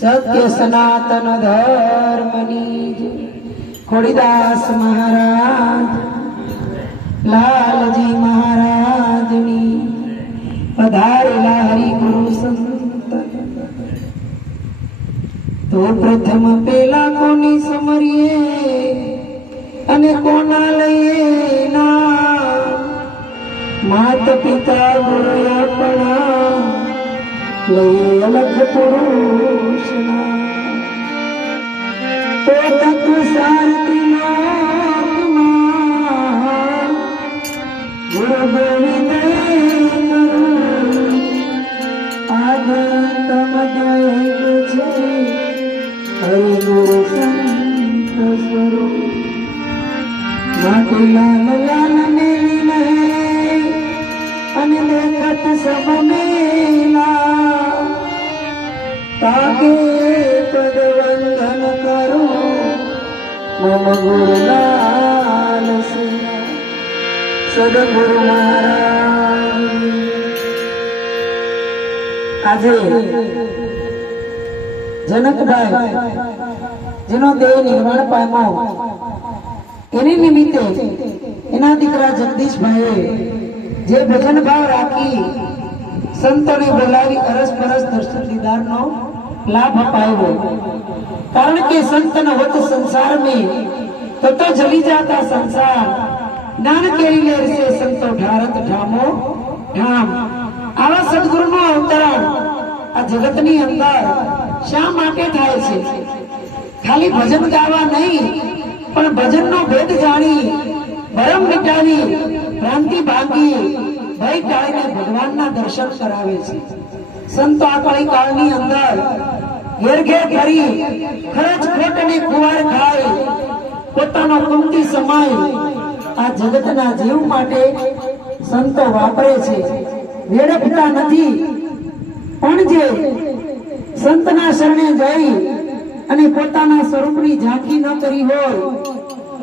सत्य सनातन धर्मनी खोड़ीदास महाराज लालजी महाराजनी पधारेला हरि गुरु संत तो प्रथम पेला कोनी समरिए अने कोना लईए ना मात पिता गुरु अपना लईए अलग पुरुष ना तो तत्व सारथी लोक मां गुरु गोविंद आगंतम देख छे हरि गुरु संत स्वरूप माटी लाल लाल मेली लहे अने देखत सब मेला ताके पद वंदन करो मम गुरु लाल सिया सदगुरु महाराज। આજે જનકભાઈ જેનો દેહ નિર્વાણ પામ્યો એની નિમિત્તે એના દીકરા જગદીશભાઈએ જે ભજન ભાવ રાખી સંતોને બોલાવી અરસ પરસ દર્શન દીદારનો લાભ અપાવ્યો। કારણ કે સંતન વત સંસાર में तो जली जाता संसार ज्ञान केरी लेर से संतो ढारत ढामो ढाम। आवा सद्गुरुનો અવતાર આ જગતની અંદર શા માટે થાય છે? ખાલી ભજન ગાવા નહીં પણ ભજનનો ભેદ જાણી ભરમ મિટાવી ભ્રાંતિ ભાંગી ભય ટાળીને ભગવાનના દર્શન કરાવે છે। સંતો આ કળી કાળની અંદર ઘેર ઘેર ફરી ખરચ ખોટને ખુવાર ખાય પોતાનો કિંમતી સમય આ જગતના જીવ માટે સંતો વાપરે છે। વેડફતા નથી પણ જે સંતના શરણે જઈ અને પોતાના સ્વરૂપની ઝાંખી ન કરી હોય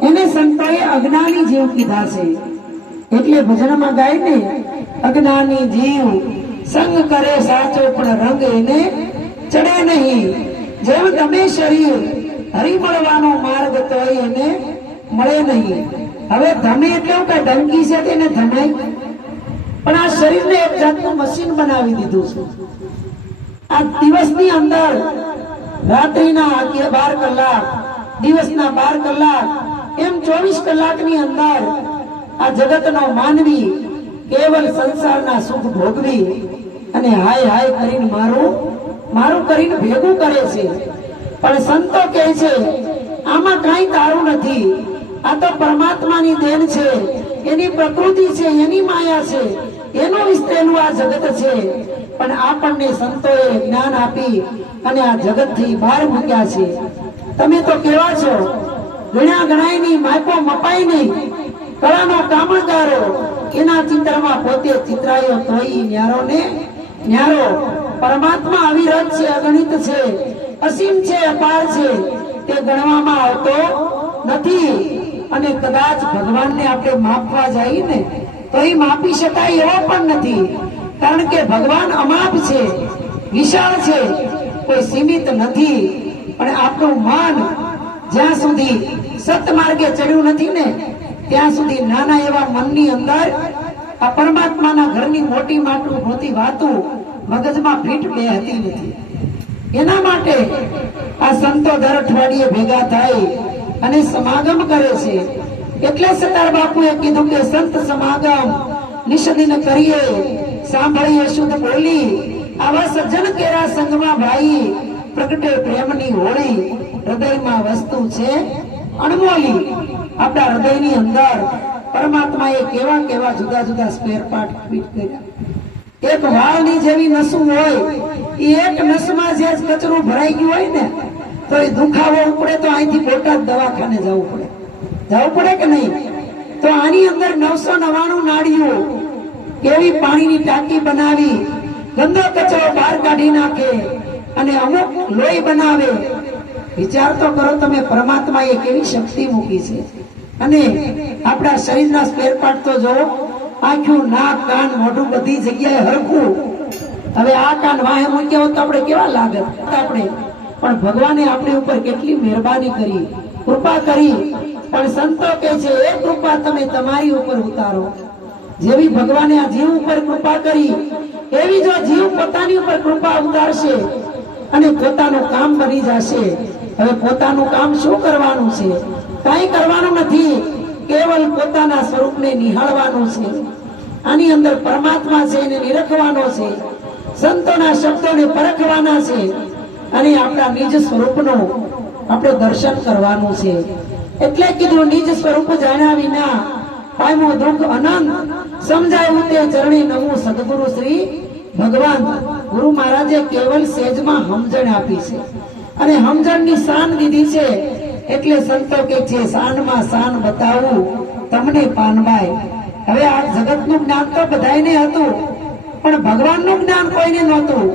એને સંતોએ અજ્ઞાની જીવ કીધા છે। એટલે ભજનમાં ગાય ને અજ્ઞાની જીવ સંગ કરે સાચો પણ રંગ એને ચડે નહીં। જેમ તમે શરીર હરી મળવાનો માર્ગ તો એને મળે નહીં। હવે ધમે એટલે કે ધમકી છે તેને ધમાય પણ આ શરીરને એક જાતનું મશીન બનાવી દીધું છે। આ દિવસની અંદર રાત્રિના 12 કલાક દિવસના 12 કલાક એમ 24 કલાકની અંદર આ જગતનો માનવી કેવલ સંસારના સુખ ભોગવી અને હાય હાય કરીને મારું કરીને ભેગું કરે છે। પણ સંતો કહે છે આમાં કાંઈ તારું નથી, આ તો પરમાત્માની દેન છે, એની પ્રકૃતિ છે, એની માયા છે, એનું વિસ્તરેલું આ જગત છે। પણ આપણને સંતોએ જ્ઞાન આપી અને આ જગતથી બહાર મૂક્યા છે। તમે તો કેવા છો, ગણ્યા ગણાય નહીં, માપો મપાય નહીં, કળાનો કામણગારો એના ચિત્રમાં પોતે ચિત્રાયો તોય ન્યારો ને ન્યારો। પરમાત્મા અવિરત છે, અગણિત છે, અસીમ છે, અપાર છે, તે ગણવામાં આવતો નથી। અને કદાચ ભગવાનને આપણે માપવા જઈએ ને તો એ માપી શકાય એવો પણ નથી। કારણ કે ભગવાન અમાપ છે, વિશાળ છે, કોઈ સીમિત નથી। પણ આપણું મન જ્યાં સુધી સત માર્ગે ચડ્યું નથી ને ત્યાં સુધી નાના એવા મનની અંદર આ પરમાત્માના ઘરની મોટી મોટી વાતો મગજમાં ફીટ બેહતી નથી। એના માટે આ સંતો દર અઠવાડિયે ભેગા થાય અને સમાગમ કરે છે। એટલે સતાર બાપુએ કીધું કે સંત સમાગમ નિષદિન કરીએ, સાંભળીએ શુદ્ધ બોલી, આવા સજ્જન કેરા સંગમાં ભાઈ પ્રગટે પ્રેમની હોળી। હૃદયમાં વસ્તુ છે અણમોલી। આપણા હૃદયની અંદર પરમાત્માએ કેવા કેવા જુદા જુદા સ્પેર પાર્ટ ફિટ કર્યા। એક વાળની જેવી નસું હોય એ એક નસમાં જે કચરું ભરાઈ ગયું હોય ને તો એ દુખાવો ઉપડે તો અહીંથી બોટાદ દવાખાને જવું પડે કે નહીં? તો આની અંદર 999 નાડીઓ કેવી પાણીની ટાંકી બનાવી ગંદો કચરો બહાર કાઢી નાખે અને અમુક લોહી બનાવે। વિચાર તો કરો તમે, પરમાત્માએ કેવી શક્તિ મૂકી છે। અને આપણા શરીરના સ્પેર પાર્ટ તો જો આંખું, નાક, કાન, મોઢું બધી જગ્યાએ હરખું હવે આ કાન વાહે મૂક્યા હોત તો આપણે કેવા લાગત આપણે, પણ ભગવાને આપણી ઉપર કેટલી મહેરબાની કરી, કૃપા કરી. પણ સંતો કે છે એ કૃપા તમે તમારી ઉપર ઉતારો. જેવી ભગવાને આ જીવ ઉપર કૃપા કરી એવી જો જીવ પોતાની ઉપર કૃપા ઉતારશે અને પોતાનું કામ બની જશે. હવે પોતાનું કામ શું કરવાનું છે? કાંઈ કરવાનું નથી, કેવલ પોતાના સ્વરૂપને નિહાળવાનું છે. આની અંદર પરમાત્મા છે એને નિરખવાનો છે, સંતોના શબ્દોને પરખવાના છે અને આપણા નિજ સ્વરૂપનું આપણે દર્શન કરવાનું છે. એટલે કીધું નિજ સ્વરૂપ જાણ્યા વિના પામ્યો દુઃખ અનંત, સમજાયું તે ચરણે નમું સદગુરુ શ્રી ભગવાન. ગુરુ મહારાજે કેવલ સેજમાં સમજણ આપી છે અને સમજણની શાન દીધી છે. એટલે સંતો કે છે શાનમાં શાન બતાવું તમને પાનબાઈ. હવે આ જગતનું જ્ઞાન તો બધાયને હતું, પણ ભગવાનનું જ્ઞાન કોઈને નહોતું.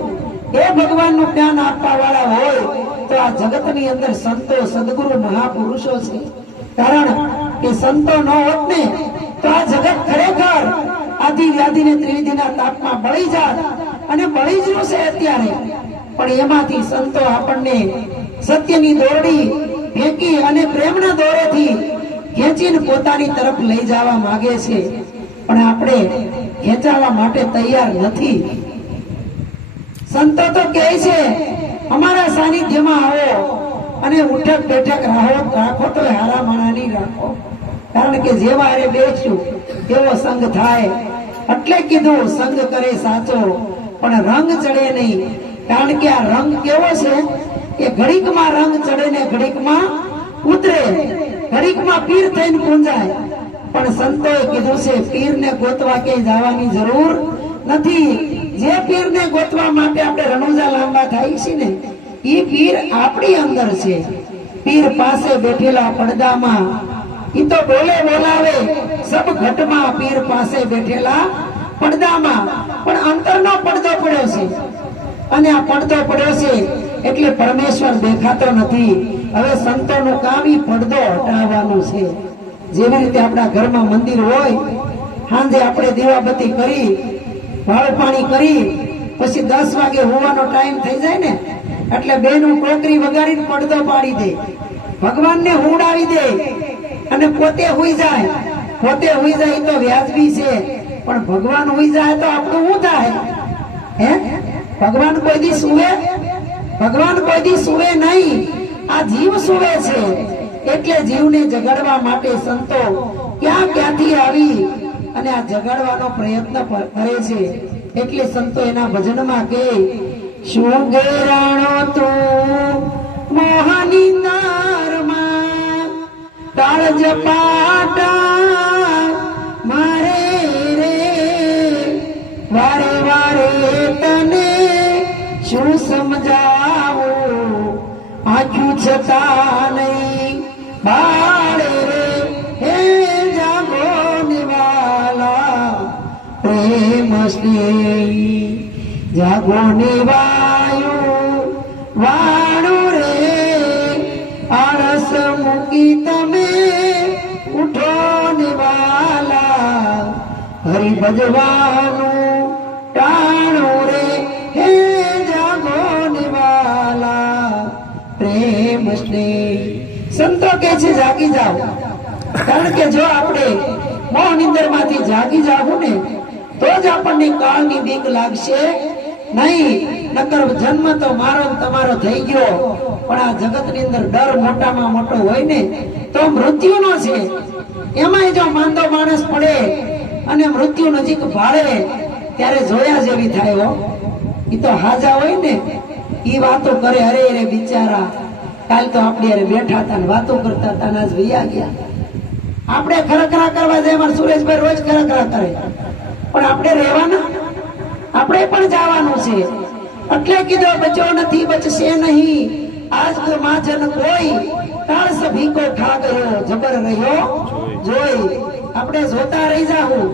એ ભગવાનનું જ્ઞાન આપવા વાળા હોય તો આ જગતની અંદર સંતો સદગુરુ મહાપુરુષો છે. કારણ કે સંતો ન હોત ને તો આ જગત ખરેખર આદિ વ્યાધિ ને ત્રિવિધિના તાપમાં બળી જાત, અને બળી જ રહ્યું છે અત્યારે. પણ એમાંથી સંતો આપણને સત્યની દોરડી ફેંકી અને પ્રેમના દોરેથી ખેંચીને પોતાની તરફ લઈ જવા માંગે છે, પણ આપણે ખેંચાવા માટે તૈયાર નથી. સંતો તો કહે છે અમારા સાનિધ્યમાં આવો અને ઉઠક બેઠક રાખો તો હારા માણાની રાખો. કારણ કે જેવા હારે બેસશું એવો સંગ થાય. એટલે કીધું સંગ કરે સાચો પણ રંગ ચડે નહીં. કારણ કે આ રંગ કેવો છે કે ઘડીકમાં રંગ ચડે ને ઘડીકમાં ઉતરે, ઘડીકમાં પીર થઈને પૂંજાય. પણ સંતોએ કીધું છે પીરને ગોતવા ક્યાંય જવાની જરૂર નથી. જે પીરને ગોતવા માટે આપણે રણુજા લાંબા થાય છે ને એ પીર આપણી અંદર છે. પીર પાસે બેઠેલા પડદામાં ઈ તો બોલે બોલાવે સબ ઘટમાં, પીર પાસે બેઠેલા પડદામાં. પણ અંતરનો પડદો પડ્યો છે અને આ પડદો પડ્યો છે એટલે પરમેશ્વર દેખાતો નથી. હવે સંતોનું કામ ઈ પડદો હટાવવાનું છે. જેવી રીતે આપણા ઘરમાં મંદિર હોય, સાંજે આપણે દીવાબત્તી કરી વાળ પાણી કરી પછી 10 વાગે હોવાનો ટાઈમ થઈ જાય ને એટલે બેનું ટોકરી વગાડીને પડદો પાડી દે, ભગવાનને હુંડાવી દે અને પોતે હુઈ જાય. પોતે હુઈ જાય તો વ્યાજબી છે, પણ ભગવાન હુઈ જાય તો આપણું શું થાય? હે, ભગવાન કોઈ દી સુવે? ભગવાન કોઈ દી સુવે નહીં, આ જીવ સુવે છે. એટલે જીવને જગાડવા માટે સંતો ક્યાં ક્યાંથી આવી અને આ જગાડવાનો પ્રયત્ન કરે છે. એટલે સંતો એના ભજનમાં કે શું ગેરાણો તું મોહનિંદરમાં તાળ જપાટા મારે રે, વારે વારે તને શું સમજાવું, આંખું છતાં નહીં બાળે રે. હે જાગો નિવાલા પ્રેમ સ્નેહી, જાગો નિવાયું વાણું રે. આળસ મૂકી તમે ઉઠો નિવાલા, હરિ ભજવાનું ટાણું રે. હે જાગો નિવાલા પ્રેમ સ્નેહ. સંતો કે છે જાગી જાઓ. કારણ કે જો આપણે મોહ નિંદર માંથી જાગી જાવું ને તો જ આપણને કાળની બીક લાગશે નહીં. નકર જન્મ તો મારો તમારો થઈ ગયો, પણ આ જગત ની અંદર ડર મોટામાં મોટો હોય ને તો મૃત્યુનો છે. એમાંય જો માંદો માણસ પડે અને મૃત્યુ નજીક ભાળે ત્યારે જોયા જેવી થાય હો. ઈ તો હાજા હોય ને ઈ વાતો કરે, અરે અરે બિચારા કાલ તો આપણે અરે બેઠા હતા ને વાતો કરતા હતા ને આજ વૈયા ગયા. આપણે ખરખરા કરવા જાય, મારા સુરેશભાઈ રોજ ખરખરા કરે, પણ આપણે રહેવાના, આપણે પણ જવાનું છે. એટલે કીધો બચો નથી બચશે નહીં, આજ તો માજન કોઈ તાળ સભી કો ખા ગયો, જબર રહ્યો જોઈ. આપણે જોતા રહી જાવું,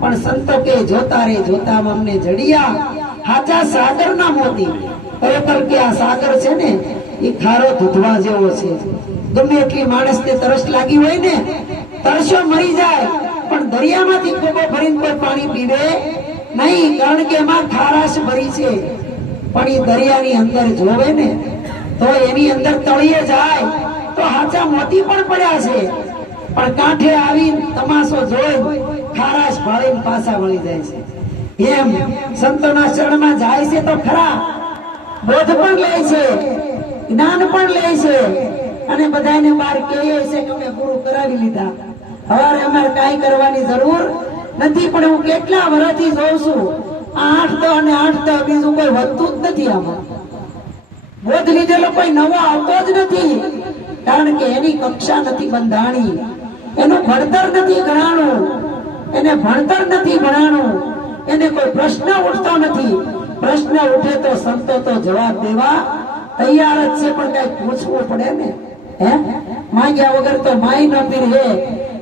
પણ સંતો કે જોતા રે જોતા અમને જડિયા હાચા સાગર ના મોતી. ખરેખર કે આ સાગર છે ને એ ખારો ધૂધવા જેવો છે. ગમે એટલી માણસને તરસ લાગી હોય ને તરસ્યો મરી જાય, પણ દરિયામાંથી ખોબો ભરીને કોઈ પાણી પીવે નહીં, કારણ કે એમાં ખારાશ ભરી છે. પણ એ દરિયાની અંદર જોવે ને તો એની અંદર તળિયે જાય તો હાચા મોતી પણ પડ્યા છે, પણ કાંઠે આવી તમાશો જોઈ ખારાશ ભાળીને પાછા વળી જાય છે. એમ સંતોના શરણમાં જાય છે તો ખરા, બોધ પણ લે છે, જ્ઞાન પણ લે છે, અને બધાને બહાર કહે છે કે અમે પૂરું કરાવી લીધા, હવે અમારે કાંઈ કરવાની જરૂર નથી. પણ હું કેટલા વર્ષથી જોઉં છું, 8 અને 8 બીજું કોઈ વધતું જ નથી. આમાં બોધ લીધેલો કોઈ નવો આવતો જ નથી, કારણ કે એની કક્ષા નથી બંધાણી, એનું ભણતર નથી ગણાણું, એને ભણતર નથી ભણાણું, એને કોઈ પ્રશ્ન ઉઠતો નથી. પ્રશ્ન ઉઠે તો સંતો તો જવાબ દેવા તૈયાર જ છે, પણ કઈ પૂછવું પડે ને. હે માંગ્યા વગર તો માય ન પીરે.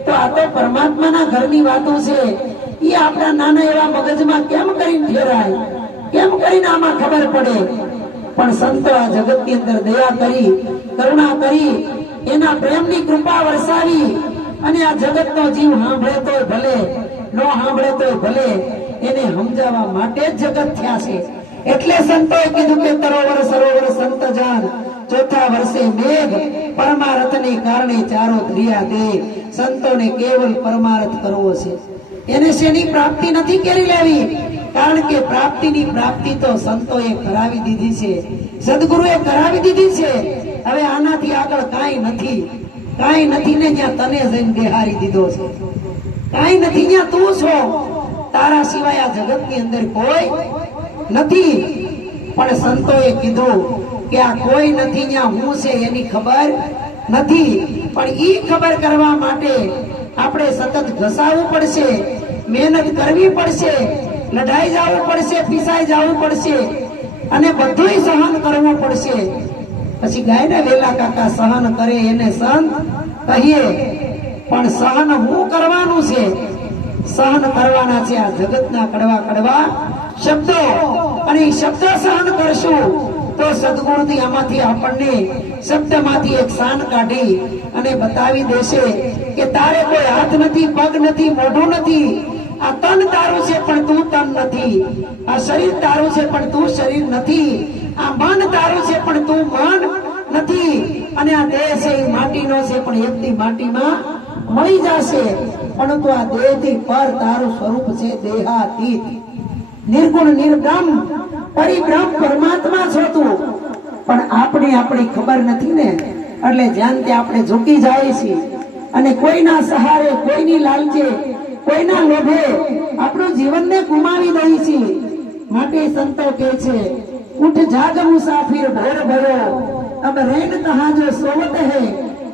તો આ તો પરમાત્માના ઘરની વાતો છે. એ આપણા નાના એવા મગજમાં કેમ કરીને ઠેરાય, કેમ કરીને આમાં ખબર પડે? પણ સંતો આ જગતની અંદર દયા કરી, કરુણા કરી, એના પ્રેમની કૃપા વરસાવી, અને આ જગતનો જીવ સાંભળે તોય ભલે, ન સાંભળે તોય ભલે, એને સમજાવવા માટે જ જગત થયા છે. એટલે સંતોએ કીધું કે તરોવર સરોવર સંત જાન, ચોથા વર્ષે મેઘ, પરમારથને કારણે ચારો દરિયા દે. સંતોને કેવલ પરમારથ કરવો છે. એને શેની પ્રાપ્તિ નથી કરી લેવી, કારણ કે પ્રાપ્તિની પ્રાપ્તિ તો સંતોએ કરાવી દીધી છે, સદગુરુએ કરાવી દીધી છે. હવે આનાથી આગળ કાંઈ નથી, કાંઈ નથી ને જ્યાં તને જઈને બેહારી દીધો છે, કાંઈ નથી જ્યાં તું છો. તારા સિવાય આ જગતની અંદર કોઈ નથી. પણ સંતોએ કીધું કે આ કોઈ નથી, જ્યાં હું છે એની ખબર નથી. પણ ઈ ખબર કરવા માટે આપણે સતત ઘસાવવું પડશે, મહેનત કરવી પડશે, લડાઈ જવું પડશે, પીસાઈ જવું પડશે, અને બધુંય સહન કરવું પડશે. પછી ગાય ને વેલા કાકા સહન કરે એને સંત કહીએ, પણ સહન હું કરવાનું છે, સહન કરવાના છે આ જગતના કડવા કડવા શબ્દો. અને શબ્દો સહન કરશું તો સદગુરુથી આમાંથી આપણને શબ્દમાંથી એક શાન કાઢી અને બતાવી દેશે કે તારે કોઈ હાથ નથી, પગ નથી, મોઢું નથી. આ તન તારું છે પણ તું તન નથી. આ શરીર તારું છે પણ તું શરીર નથી. આ મન તારું છે પણ તું મન નથી. અને આ દેહ છે એ માટીનો છે, પણ એકથી માટીમાં મળી જશે. પરંતુ આ દેહથી પર તારું સ્વરૂપ છે દેહાતીત, નિર્ગુણ, નિર્બ્રહ્મ, પરિબ્રહ્મ, પરમાત્મા છો તું. પણ આપણે આપણી ખબર નથી ને, એટલે જ્યાં ત્યાં આપણે ઝૂકી જાય છે, અને કોઈના સહારે, કોઈની લાલચે, કોઈના લોભે આપણું જીવનને ગુમાવી દઈએ છીએ. માટે સંતો કહે છે, ઉઠ જાગ મુસાફિર ભોર ભરો, अब रैन कहा जो सोवत है,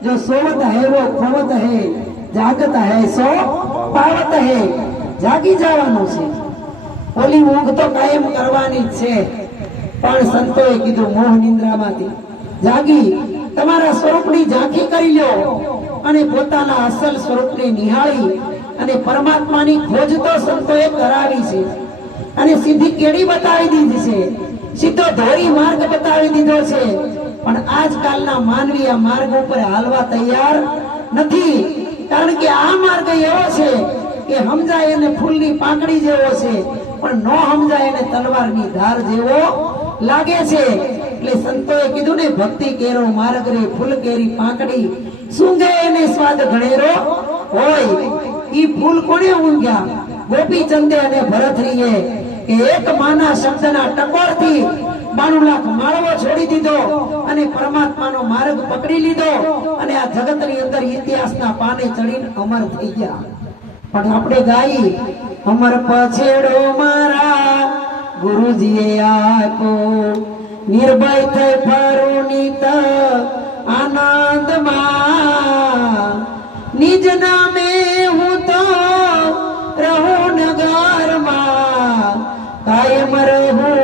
जो सोवत है वो खोवत है, जागत है सो पावत है. જાગી જવાનું છે. ઓલી ઊંઘ તો કાયમ કરવાની જ છે, પણ સંતોએ કીધું મોહ નિંદ્રામાંથી જાગી તમારા સ્વરૂપની ઝાંખી કરી લ્યો, અને પોતાના અસલ સ્વરૂપને નિહાળી અને પરમાત્માની ખોજ તો સંતોએ કરાવી છે. અને સીધી કેડી બતાવી દીધી છે, સીધો ધોરી માર્ગ બતાવી દીધો છે. પણ આજકાલના માનવી આ માર્ગ ઉપર હાલવા તૈયાર નથી, કારણ કે આ માર્ગ એવો છે કે સમજાય એને ફૂલની પાંખડી જેવો છે, પણ ન સમજાય એને તલવારની ધાર જેવો લાગે છે. એટલે સંતોએ કીધું ને, ભક્તિ કેરો માર્ગ રે, ફૂલ કેરી પાંખડી, સૂંઘે એને સ્વાદ ઘણેરો હોય. ઈ ફૂલ કોને ઊંઘ્યા? ગોપીચંદે અને ભરતરીએ કે એક માના શબ્દના ટકોરથી 92 લાખ માળવો છોડી દીધો અને પરમાત્માનો માર્ગ પકડી લીધો, અને આ જગતની અંદર ઇતિહાસના પાને ચડીને અમર થઈ ગયા. પણ આપણે ગાઈ, અમર પછેડો મારા ગુરુજીએ આપો, નિર્ભય થઈ ફરું નિત આનંદમાં, નિજ નામે હું તો રહું નગરમાં, કાયમ રહું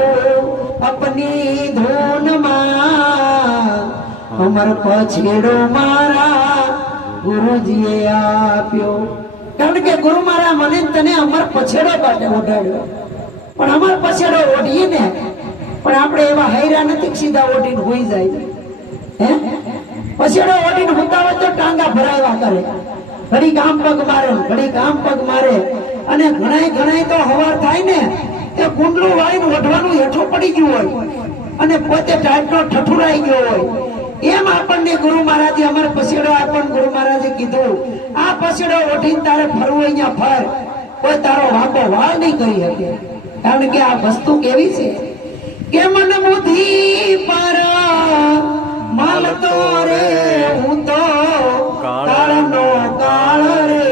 अपनी धून માં. અમર પછેડો મારા ગુરુજીએ આપ્યો, કારણ કે ગુરુ મારા મને તને અમર પછેડો માટે ઓઢાડ્યો. પણ અમર પછેડો ઓઢીએ ને, પણ આપણે એવા હૈરા નથી સીધા ઓઢીને હોઈ જાય. હે પછેડો ઓઢીને હોતા હોય તો ટાંગા ભરાવા કરે, ઘડી કામ પગ મારે, ઘડી કામ પગ મારે. અને ઘણાય તો હવાર થાય ને તે કુંડલું વાળીને ઓઢવાનું હેઠું પડી ગયું હોય અને પોતે ટાઈપનો ઠઠુરાઈ ગયો હોય. એમ આપણને ગુરુ મહારાજે અમારે પછેડો આપણને ગુરુ મહારાજે કીધું આ પછેડો ઓઢીને તારે ફરવું અહીંયા ફર, કોઈ તારો વાંકો વાળ નહીં કરી શકે. કારણ કે આ વસ્તુ કેવી છે કે મન બુદ્ધિ પર માલતો રે હું તો કાળનો કાળ રે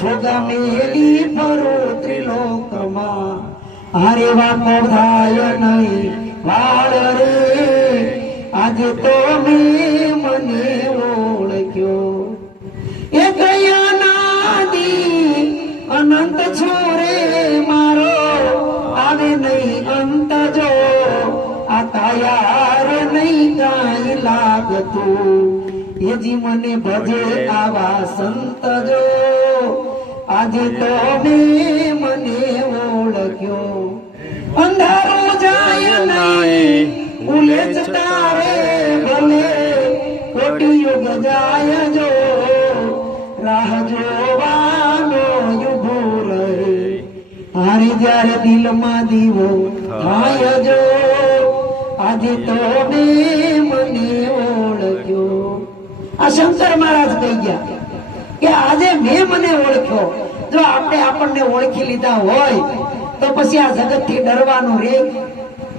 છોગા મેલી ફરું ત્રિલોકમાં, હારે વાંકો થાય નહીં વાળ રે આજે તો મેં મને ઓળખ્યો. એ કયા નાદી અનંત છોરે મારો આવે નહીં અંત જો આ કાયાર નહીં કાંઈ લાગતું. એજી મને ભજે આવા સંત જો આજે તો મેં મને ઓળખ્યો. અંધારો જાય નહીં ભૂલે જતા રે ભલે કોટી યુગ જાય જો રાહ જોવાનો યુગો રહે, હારે જ્યારે દિલમાં દીવો થાય જો આજે તો મેં મને ઓળખ્યો. આ શંકર મહારાજ કહી ગયા કે આજે મેં મને ઓળખ્યો. જો આપણે આપણને ઓળખી લીધા હોય તો પછી આ જગત થી ડરવાનું રે.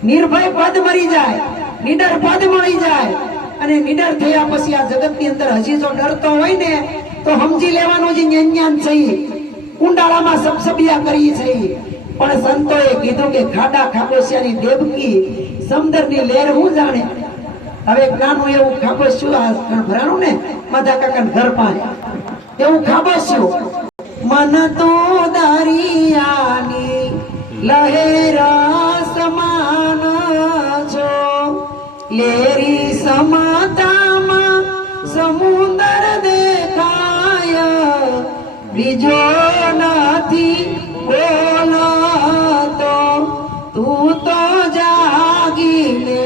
નિર્ભય પદ મરી જાય, નિડર પદ મળી જાય. અને નિડર થયા પછી આ જગત ની અંદર હજી જો ડરતો હોય ને તો સમજી લેવાનું જે જ્ઞાન છે કુંડાળામાં સબસબિયા કરી છે. પણ સંતોએ કીધું કે ખાડા ખાબોશિયાની દેવકી સમુદ્રની લહેર હું જાણે. હવે નાનું એવું ખાબોશિયું આ ભરાણું ને માધા કાકા ઘર પાસે એવું ખાબોશિયું મન તો દરિયાની લહેરા સમાન છો, લેરી સમતામાં સમુદર દેખાય બીજો નથી બોલતો. તું તો જાગીને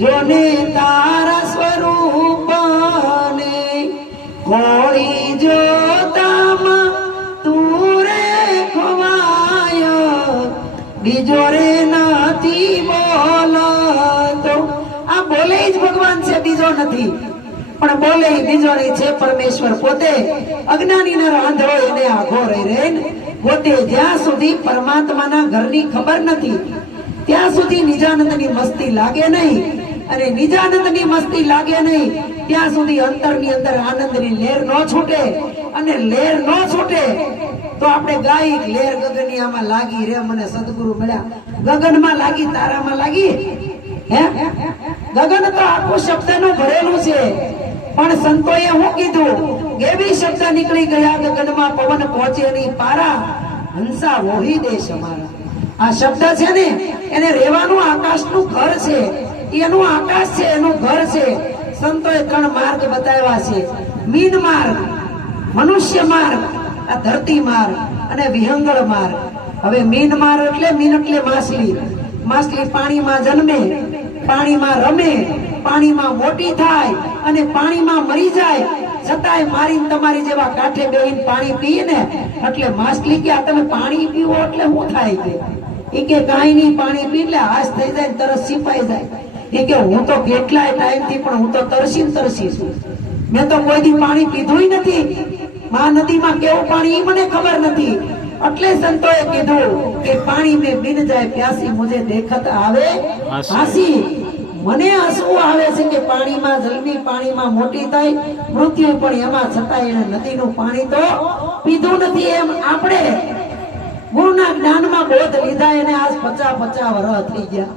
જોને તારા સ્વરૂપને ખોળી જોતામાં તું રે ખવાય બીજો રે નથી બોલતો. આ બોલે જ ભગવાન છે, બીજો નથી. પણ બોલે બીજો નહીં છે પરમેશ્વર પોતે. અજ્ઞાની ને આંધળો એને આઘો રહી રે પોતે. જ્યાં સુધી પરમાત્માના ઘરની ખબર નથી ત્યાં સુધી નિજાનંદની મસ્તી લાગે નહીં. અને નિજાનંદની મસ્તી લાગે નહીં ત્યાં સુધી અંતરની અંદર આનંદની લહેર ન છૂટે. અને લહેર ન છૂટે તો આપણે ગાય લહેર ગગનિયામાં લાગી રે મને સદગુરુ મળ્યા. ગગનમાં લાગી, તારામાં લાગી. હે ગગન તો આખું શબ્દનું ભરેલું છે. પણ સંતોએ શું કીધું? એવી શબ્દ નીકળી ગયા ગગનમાં પવન પહોંચે નહીં પારા, હંસા વોહી દેશ અમારા. આ શબ્દ છે ને એને રહેવાનું આકાશનું ઘર છે. એનું આકાશ છે, એનું ઘર છે. સંતોએ 3 માર્ગ બતાવ્યા છે. મીન માર્ગ, મનુષ્ય માર્ગ, આ ધરતી માર્ગ અને વિહંગળ માર્ગ. હવે મીન માર્ગ એટલે મીન એટલે માછલી. માછલી પાણીમાં જન્મે, પાણીમાં રમે, પાણીમાં મોટી થાય અને પાણીમાં મરી જાય. છતાંય મારીને તમારી જેવા કાંઠે બેહીને પાણી પીએ ને એટલે માછલી કે આ તમે પાણી પીવો એટલે શું થાય કે? એ કે કાંઈ નહીં, પાણી પી એટલે હાશ થઈ જાય, તરસ છીપાઈ જાય. એ કે હું તો કેટલાય ટાઈમથી પણ હું તો તરસી છું. મેં તો કોઈ દી પાણી પીધું નથી. મહાનદીમાં કેવું પાણી મને ખબર નથી. એટલે સંતોએ કીધું કે પાણી મેં બીન જાય પ્યાસી મુજે દેખત આવે હાસી. મને હસવું આવે છે કે પાણીમાં જલ્દી પાણીમાં મોટી થાય મૃત્યુ પણ એમાં છતાં એને નદીનું પાણી તો પીધું નથી. એમ આપણે ગુરુના જ્ઞાનમાં બોધ લીધા એને આજ 50 વર્ષ થઈ ગયા.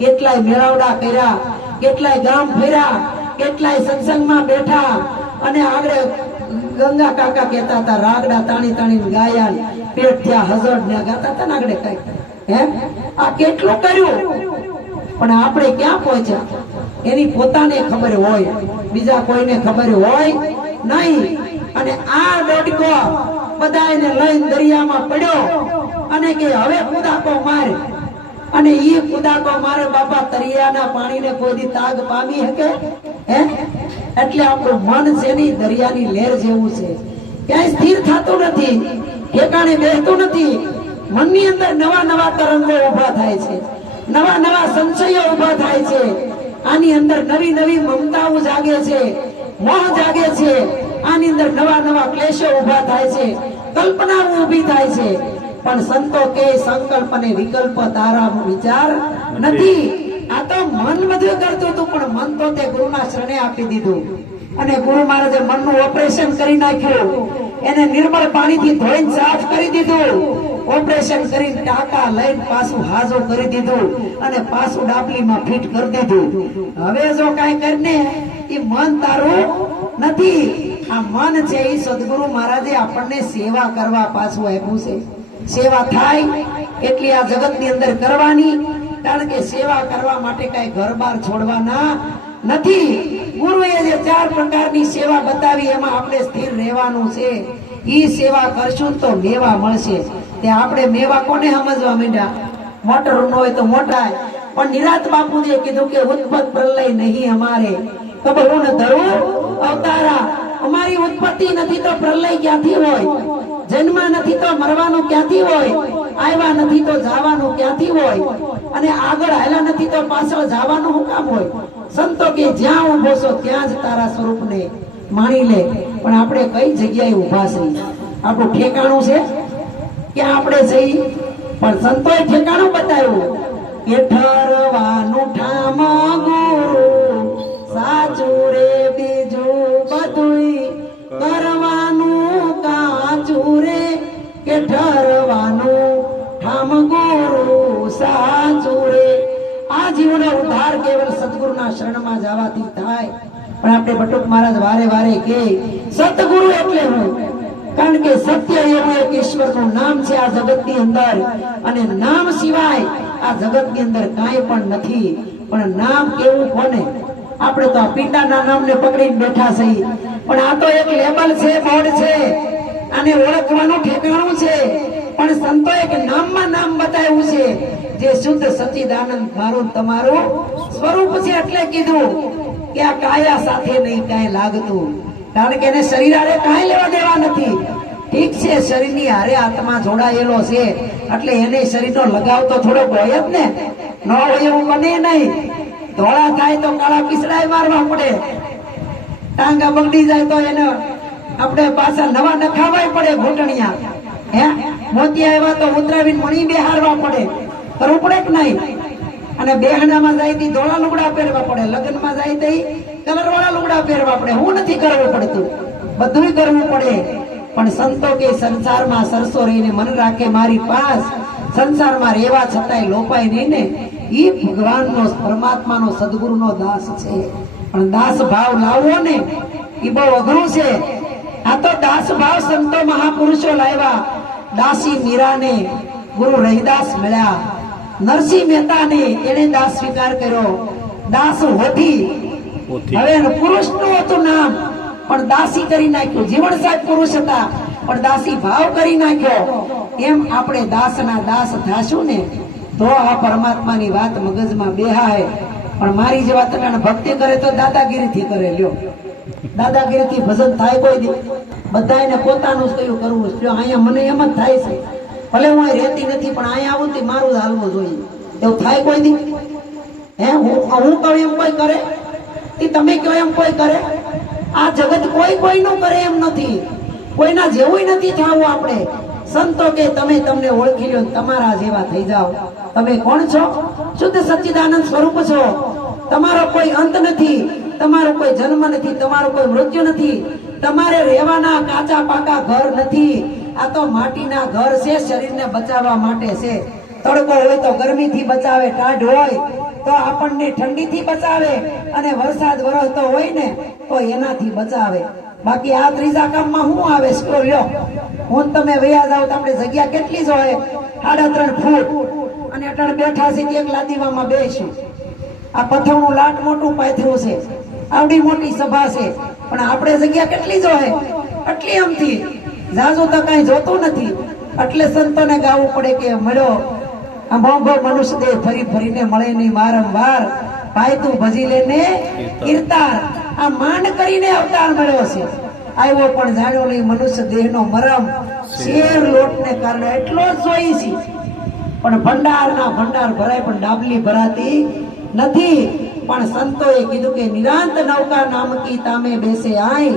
કેટલાય મેળાવડા કર્યા, કેટલાય ગામ ફેર્યા, કેટલાય સત્સંગમાં બેઠા. અને આગળ ગંગા કાકા કહેતા હતા રાગડા તાણી તાણી ગાયા, પેટ થયા હઝડ ને ગાતા હતા ને આગળ કઈ. હે આ કેટલું કર્યું પણ આપણે ક્યાં પહોંચ્યા એની પોતાને ખબર હોય, બીજા કોઈને ખબર હોય નહીં. અને આ ડોડકો બધા એને લઈને દરિયામાં પડ્યો અને કે હવે કુદાકો માર. અને ઈ કુદાકો મારે બાપા તરિયાના પાણીને કોઈ દી તાગ પામી શકે? હે એટલે આપણું મન છે ને દરિયાની લહેર જેવું છે, ક્યાંય સ્થિર થતું નથી. ઠેકાણે બેસતું નથી. મનની અંદર નવા નવા તરંગો ઉભા થાય છે, નવા નવા સંશયો ઉભા થાય છે. આની અંદર નવી નવી મમતાઓ જાગે છે, મોહ જાગે છે. આની અંદર નવા નવા ક્લેશો ઉભા થાય છે, કલ્પનાઓ ઊભી થાય છે. પણ સંતો કે સંકલ્પ અને વિકલ્પ તારા વિચાર નથી. આ તો મન બધું કરતું હતું, પણ મન તો તે ગુરુના શરણે આપી દીધું. અને ગુરુ મહારાજે મનનું ઓપરેશન કરી નાખ્યું. એને નિર્મળ પાણીથી ધોઈને સાફ કરી દીધું. ઓપરેશન કરીને ટાંકા લઈને પાછું હાજો કરી દીધું અને પાછું ડાબલીમાં ફિટ કરી દીધું. હવે જો કાંઈ કરીને એ મન તારું નથી. આ મન છે એ સદગુરુ મહારાજે આપણને સેવા કરવા પાછું આપ્યું છે. સેવા થાય એટલી આ જગતની અંદર કરવાની. કારણ કે સેવા કરવા માટે કઈ ઘર બાર છોડવાના નથી. ગુરુએ જે 4 પ્રકારની સેવા બતાવી એમાં આપણે સ્થિર રહેવાનું છે. ઈ સેવા કરશું તો મેવા મળશે. તે આપણે મેવા કોને સમજવા માંડ્યા? મોટર નો હોય તો મોટાય. પણ નિરાત બાપુએ કીધું કે ઉત્પત્ત પ્રલય નહીં અમારે, કબહું ધરું અવતારા. અમારી ઉત્પત્તિ નથી તો પ્રલય ક્યાંથી હોય? જન્મ નથી તો મરવાનું ક્યાંથી હોય? આવ્યા નથી તો જવાનું ક્યાંથી હોય? અને આગળ હાલ્યા નથી તો પાછળ જવાનું શું કામ હોય? સંતો કે જ્યાં ઉભો છો ત્યાં જ તારા સ્વરૂપને માણી લે. પણ આપણે કઈ જગ્યાએ ઉભા છીએ? આપણું ઠેકાણું છે ક્યાં આપણે છીએ? પણ સંતોએ ઠેકાણું બતાવ્યું કે ઠરવાનું ઠામ ગુરુ સાચું રે, બીજું બધુંય કરવાનું કાચું રે. કે ઠરવાનું ઠામ ગુરુ સાચું રે. આ જીવનો ઉદ્ધાર કેવલ સદગુરુના શરણમાં જવાથી થાય. પણ આપણે બટુક મહારાજ વારે વારે કે સતગુરુ એટલે હું. કારણ કે સત્ય એવું એક ઈશ્વરનું નામ છે આ જગતની અંદર, અને નામ સિવાય આ જગતની અંદર કાંઈ પણ નથી. પણ નામ કેવું કોને? આપણે તો આ પિતાના નામને પકડીને બેઠા છીએ. પણ આ તો એક લેબલ છે, બોર્ડ છે, આને ઓળખવાનું ઠેકાણું છે. પણ સંતોએ એક નામમાં નામ બતાવ્યું છે, જે શુદ્ધ સચ્ચિદાનંદ મારું તમારું સ્વરૂપ છે. એટલે કીધું કે આ કાયા સાથે નહીં કાંઈ લાગતું. કારણ કે એને શરીર હારે કાંઈ લેવા દેવા નથી. ઠીક છે, શરીરની હારે આત્મા જોડાયેલો છે એટલે એને શરીરનો લગાવ તો થોડોક હોય જ ને. ન હોય એવું બને નહીં. ધોળા થાય તો કાળા પીસડાય મારવા પડે. ટાંગા બગડી જાય તો એને આપણે પાછા નવા નખાવાય પડે. ઘૂંટણિયા હે મોતિયા એવા તો ઉતરાવીને મણી બેહારવા પડે. કરવું પડે કે નહીં? અને બેહણામાં જાય તે ધોળા લુગડા પહેરવા પડે, લગ્નમાં જાય તે કલર વાળા લુગડા પહેરવા પડે. હું નથી કરવું પડતું, બધું કરવું પડે. પણ સંતો કે સંસારમાં સરસો રહીને મન રાખે મારી પાસ, સંસારમાં રહેવા છતાંય લોપાય નહીં ને, ઈ ભગવાનનો પરમાત્માનો સદગુરુનો દાસ છે. પણ દાસ ભાવ લાવવો ને એ બહુ અઘરું છે. આ તો દાસ ભાવ સંતો મહાપુરુષો લાવ્યા. દાસી મીરાને ગુરુ રહીદાસ મળ્યા. નરસિંહ મહેતાને એને દાસ સ્વીકાર કર્યો. દાસ હોઠી, હવે પુરુષનું હતું નામ પણ દાસી કરી નાખ્યું. જીવણ સાહેબ પુરુષ હતા પણ દાસી ભાવ કરી નાખ્યો. એમ આપણે દાસના દાસ થાશું ને તો આ પરમાત્માની વાત મગજમાં બેહાય. પણ મારી જેવા તને ભક્તિ કરે તો દાદાગીરીથી કરે. લ્યો, દાદાગીરીથી ભજન થાય કોઈ દી? બધાને પોતાનું જ કયું કરવું છે. અહીંયા મને એમ જ થાય છે, ભલે હું રહેતી નથી પણ અહીંયા આવું તે મારું હાલવું જોઈએ. એવું થાય કોઈ દી? હે હું કહું એમ કોઈ કરે? તમે કહો એમ કોઈ કરે? આ જગત કોઈ કોઈનું કરે એમ નથી. કોઈના જેવું નથી થવું. આપણે સંતો કે તમે તમને ઓળખી લો, તમારા જેવા થઈ જાઓ. તમે કોણ છો? શુદ્ધ સચ્ચિદાનંદ સ્વરૂપ છો. તમારો કોઈ અંત નથી, તમારો કોઈ જન્મ નથી, તમારો કોઈ મૃત્યુ નથી. તમારે રહેવાના કાચા પાકા ઘર નથી. આ તો માટીના ઘર છે, શરીરને બચાવવા માટે છે. તડકો હોય તો ગરમીથી બચાવે, ટાઢ હોય તો આપણને ઠંડીથી બચાવે, અને વરસાદ વરસતો હોય ને તો એનાથી બચાવે. બાકી આ ત્રીજા કામમાં શું આવે? સ્ટો લ્યો, હું તમે વયા જાવ તો આપણે જગ્યા કેટલી જ હોય? 3.5 ફૂટ. અને અટણ બેઠા છે એક લાદીવામાં બેસું. આ પથ્થરનું લાટ મોટું પાથર્યું છે, આવડી મોટી સભા છે, પણ આપણે જગ્યા કેટલી જ હોય? આટલી આમથી જાજુ તો કઈ જોતું નથી. એટલે સંતોને ગાવું પડે કે મળ્યો આ મોંઘો મનુષ્ય દેહ ફરી ફરીને મળે નહીં વારંવાર. ભાઈ તું ભજી લેને કીર્તાર. આ માંડ કરીને અવતાર મળ્યો છે. આવ્યો પણ જાણ્યો નહીં મનુષ્ય દેહનો મરમ. શેર લોટને કારણે એટલો જ જોઈ છે, પણ ભંડારના ભંડાર ભરાય પણ ડાબલી ભરાતી નથી. પણ સંતોએ કીધું કે નિરાંત નૌકા નામકી તામે બેસે આય,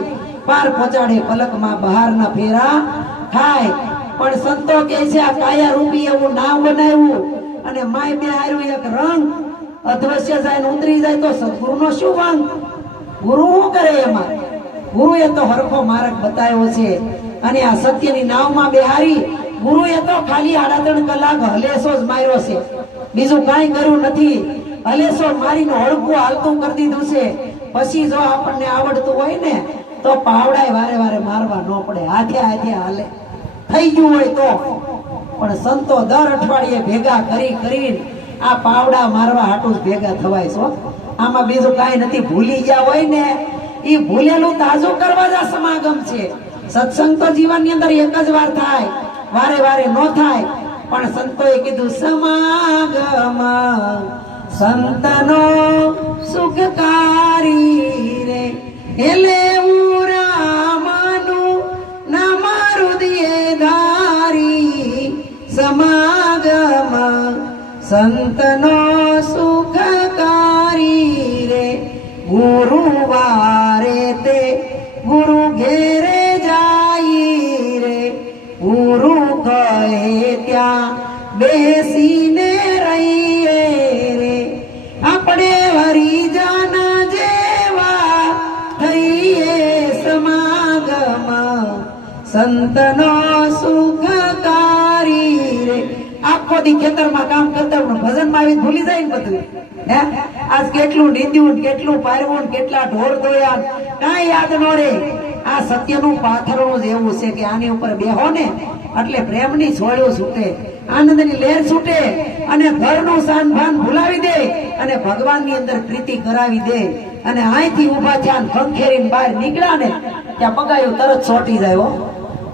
પાર પહોંચાડે પલકમાં બહારના ફેરા થાય. પણ સંતો કહે છે આ કાયા રૂપી એવું નામ બનાવ્યું અને માય બે હાર્યું એક રંગ અધવશ્ય જાય ને ઉતરી જાય તો સદગુરુનો શું વાંક? ગુરુ શું કરે એમાં? ગુરુએ તો હરખો માર્ગ બતાવ્યો છે અને આ સત્યની નાવમાં બેહારી ગુરુએ તો ખાલી 3.5 કલાક હલેસો જ માર્યો છે, બીજું કાંઈ કર્યું નથી. હલેસો મારીને હળકું હાલતું કરી દીધું છે. પછી જો આપણને આવડતું હોય ને તો પાવડાય વારે વારે મારવા ન પડે, હાથે હાથે હાલે થઈ ગયું હોય તો. પણ સંતો દર અઠવાડિયે ભેગા કરીને આ પાવડા મારવા હાટું જ ભેગા થવાય છો. આમાં બીજું કાંઈ નથી. ભૂલી ગયા હોય ને એ ભૂલેલું તાજું કરવા જ આ સમાગમ છે. સત્સંગ તો જીવનની અંદર એક જ વાર થાય, વારે વારે ન થાય. પણ સંતોએ કીધું સમાગમ સંતનો સુખકારી રે, એટલે રામનું નામ હૃદયે ધારી. સમાગમ સંતનો સુખકારી રે, ગુરુવારે તે ગુરુ ઘેરે જાય રે, ગુરુ કહે ત્યાં બેસીને રહીએ રે. આપણે હરિજન જેવા થઈએ, સમાગમ સંતનો સુખકારી રે. આખો દી ખેતરમાં કામ કરતા ભજનમાં આવી ભૂલી જાય ને બધું. હે આજ કેટલું નીંદ્યું, કેટલું પારવું, કેટલા ઢોર દોયા, કાંઈ યાદ ન રહે. આ સત્યનું પાથરણું જ એવું છે કે આની ઉપર બેહો ને એટલે પ્રેમની છોડ્યું છૂટે, આનંદની લહેર છૂટે અને ઘરનું સાન ભાન ભૂલાવી દે અને ભગવાનની અંદર પ્રીતિ કરાવી દે. અને અહીંથી ઉભા થયા ખંખેરીને બહાર નીકળ્યા ને ત્યાં પગાયું તરત ચોટી જાય. હો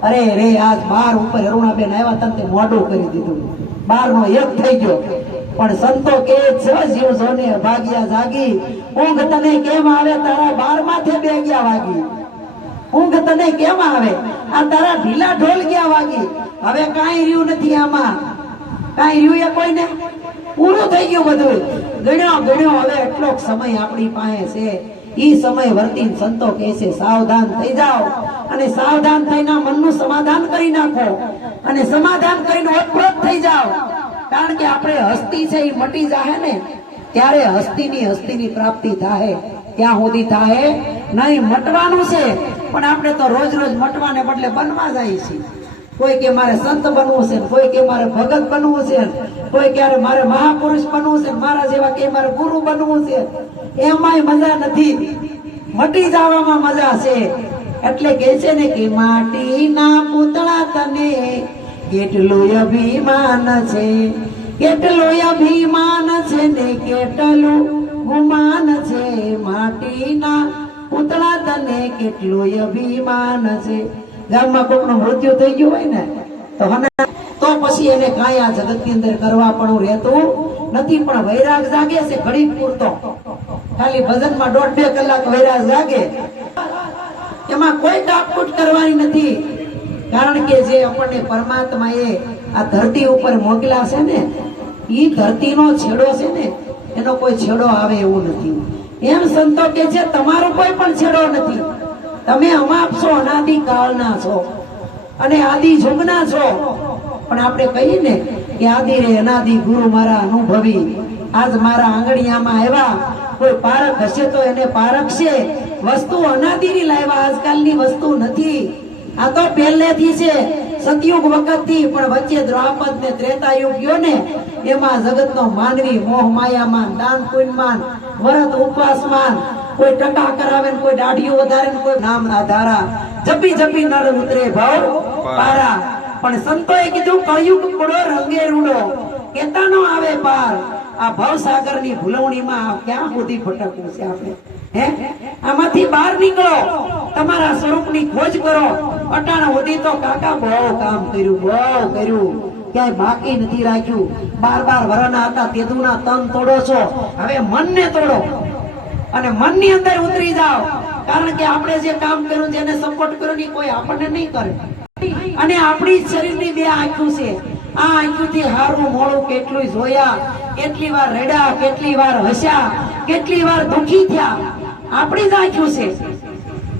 અરે રે, આજ બાર ઉપર અરુણાબેન આવ્યા હતા તે મોઢું કરી દીધું, 12નો 1 થઈ ગયો. પણ સંતો કે જીવ જોને ભાગ્યા જાગી, ઊંઘ તને કેમ આવે તારા 12 માથે 2 વાગી. ઊંઘ તને કેમ આવે આ તારા ઢીલા ઢોલ ગયા વાગી. હવે કાંઈ રહ્યું નથી આમાં, કાંઈ રહ્યું એ કોઈને પૂરું થઈ ગયું બધું. ગણ્યો હવે એટલો સમય આપણી પાસે છે. ઈ સમય વર્તીને સંતો કહે છે સાવધાન થઈ જાઓ અને સાવધાન થઈને મનનું સમાધાન કરી નાખો અને સમાધાન કરીને ઓતપ્રોત થઈ જાઓ. કારણ કે આપણે હસ્તી છે એ મટી જાહે ને ત્યારે હસ્તીની પ્રાપ્તિ થાય, ત્યાં સુધી થાય નહીં. મટવાનું છે પણ આપણે તો રોજ મટવાને બદલે બનવા જાય છે. કોઈ કે મારે સંત બનવું છે, કોઈ કે મારે ભગત બનવું છે, કોઈ કે મારે મહાપુરુષ બનવું છે, મારા જેવા કે મારે ગુરુ બનવું છે. એમાંય મજા નથી, મટી જવામાં મજા છે. એટલે કે છે ને કે માટીના પૂતળા તને કેટલું અભિમાન છે, કેટલું અભિમાન છે ને કેટલું ગુમાન છે. માટીના પૂતળા તને કેટલું અભિમાન છે. ગામમાં કોકનું મૃત્યુ થઈ ગયું હોય ને તો પછી એને કાંઈ આ જગત ની અંદર કરવા પણ રહેતું નથી. પણ વૈરાગ જાગે છે ઘડી પૂરતો, ખાલી ભજનમાં 1.5-2 કલાક વૈરાગ જાગે, એમાં કોઈ કાપકૂટ કરવાની નથી. કારણ કે જે આપણને પરમાત્માએ આ ધરતી ઉપર મોકલ્યા છે ને એ ધરતીનો છેડો છે ને એનો કોઈ છેડો આવે એવું નથી. એમ સંતો કે છે તમારો કોઈ પણ છેડો નથી. તમે અમાપ છો, અનાદિ કાળના છો અને આદિ યુગના છો. પણ આપણે કહીએ ને કે આદિ રે અનાદિ ગુરુ મારા અનુભવી, આજ મારા આંગણિયામાં આવ્યા. કોઈ પારખ હશે તો એને પારખશે. વસ્તુ અનાદિની લાવ્યા, આજકાલની વસ્તુ નથી. આ તો પહેલેથી છે, સતયુગ વખતથી. પણ વચ્ચે દ્વાપર ને ત્રેતા યુગ ગયો ને એમાં જગતનો માનવી મોહ માયામાં, દાન પુણ્યમાં, વ્રત ઉપવાસમાં, કોઈ ટકા કરાવે ને કોઈ દાઢીઓ વધારે ને કોઈ નામ આધારા, જપી નર ઉતરે ભાવ પારા. પણ સંતોએ કીધું કળિયુગ પડો રંગે રૂડો, કેતાનો આવે પાર. આ ભવસાગર ની ભૂલવણીમાં ક્યાં સુધી ભટકવું છે આપણે? હે આમાંથી બહાર નીકળો, તમારા સ્વરૂપની ખોજ કરો. અટાણા સુધી તો કાકા બહુ કામ કર્યું, ક્યાંય બાકી નથી રાખ્યું. 12 વર્ષના હતા તેદુના તન તોડો છો, હવે મનને તોડો અને મનની અંદર ઉતરી જાઓ. કારણ કે આપણે જે કામ કર્યું, જેને સપોર્ટ કર્યો ની કોઈ આપણને નહીં કરે. અને આપણી શરીરની બે આંખો છે, આ આંખોથી હારું મોડું કેટલું જોયા, કેટલી વાર રડ્યા, કેટલી વાર હસ્યા, કેટલી વાર દુખી થયા, આપણી જ આંખો છે.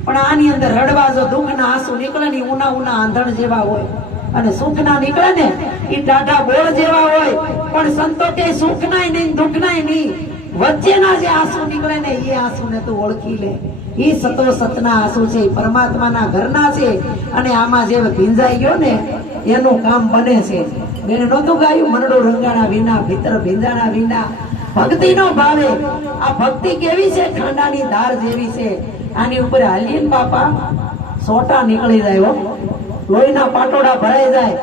પણ આની અંદર રડવા જો દુઃખના આંસુ નીકળે ને ઉના ઉના આંધણ જેવા હોય, અને સુખના નીકળે ને એ ટાઢા બોળ જેવા હોય. પણ સંતો કે સુખનાય નહીં દુઃખનાય નહીં, વચ્ચેના જે આંસુ નીકળે ને એ આંસુને તું ઓળખી લે. એ સતો સતના આંસુ છે, પરમાત્માના ઘરના છે. અને આમાં જે ભીંજાઈ ગયો ને એનું કામ બને છે. એને નહોતું ગાયું, મનડું રંગાણા વિના ભીતર ભીંજાણા વિના. ભક્તિ નો ભાવે. આ ભક્તિ કેવી છે? ખાંડાની ધાર જેવી છે. આની ઉપર હાલીએ ને બાપા સોટા નીકળી જાય હો, લોહીના પાટોડા ભરાઈ જાય.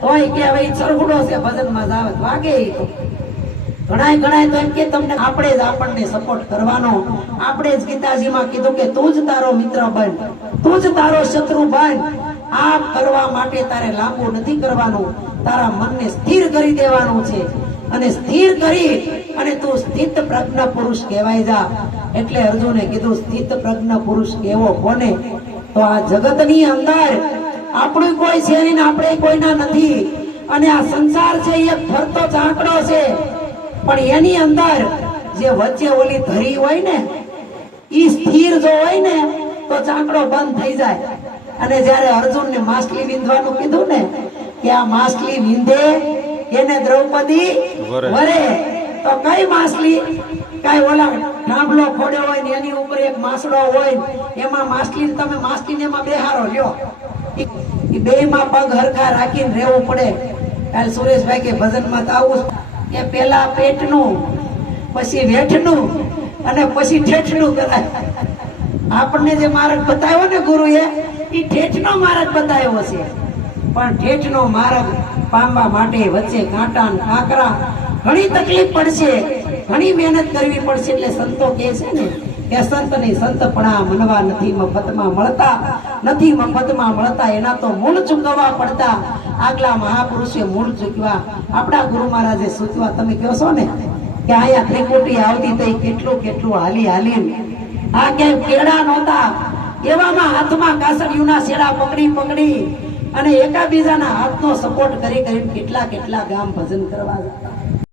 તોય કે હવે સરગુડો છે, ભજનમાં જાવત વાગે. ઘણાય તો એમ કે તમને આપણે જ આપણને સપોર્ટ કરવાનો. આપણે જ ગીતાજીમાં કીધું કે તું જ તારો મિત્ર બન, તું જ તારો શત્રુ બન. આ કરવા માટે તારે લાંબુ નથી કરવાનું, તારા મનને સ્થિર કરી દેવાનું છે. અને સ્થિર કરી અને તું સ્થિત પ્રજ્ઞ પુરુષ કહેવાય જા. એટલે અર્જુને કીધું સ્થિત પ્રજ્ઞ પુરુષ કેવો કોને? તો આ જગતની અંદર આપણું કોઈ છે નહીં, આપણે કોઈના નથી. અને આ સંસાર છે એ ફરતો ચાંકડો છે. પણ એની અંદર જે વચ્ચે ઓલી ધરી હોય ને ઈ સ્થિર જો હોય ને તો ચાંકડો બંધ થઈ જાય. અને જયારે અર્જુનને માછલી વિંધવાનું કીધું ને કે આ માછલી વિંધે એને દ્રૌપદી વરે, તો કઈ માછલી? કઈ ઓલા ઢાંભલો ખોડ્યો હોય ને એની ઉપર એક માસડો હોય, એમાં માછલી તમે માછલીને એમાં બેહારો લ્યો, એ બે માં પગ હરખા રાખીને રહેવું પડે. કાલ સુરેશભાઈ કે ભજનમાં તો આવું કે પેલા પેટનું, પછી વેઠનું અને પછી ઠેઠનું કરાય. આપણને જે માર્ગ બતાવ્યો ને ગુરુએ એ ઠેઠનો માર્ગ બતાવ્યો છે. પણ ઠેઠનો માર્ગ પામવા માટે વચ્ચે કાંટા ને કાંકરા, ઘણી તકલીફ પડશે, ઘણી મહેનત કરવી પડશે. એટલે સંતો કહે છે ને કે સંત ની સંતપણા મનવા નથી મફતમાં મળતા, નથી મફતમાં મળતા, એના તો મૂળ ચૂકવવા પડતા. આગલા મહાપુરુષે મૂળ ચૂકવા, આપણા ગુરુ મહારાજે સૂચવા. તમે કહો છો ને કે અહીંયા ત્રિકુટી આવતી તો કેટલું કેટલું હાલી હાલી. આ ક્યાંય કેળા નહોતા, એવામાં હાથમાં કાસડીઓના શેડા પકડી પકડી અને એકાબીજાના હાથનો સપોર્ટ કરી કરીને કેટલા કેટલા ગામ ભજન કરવા જતા.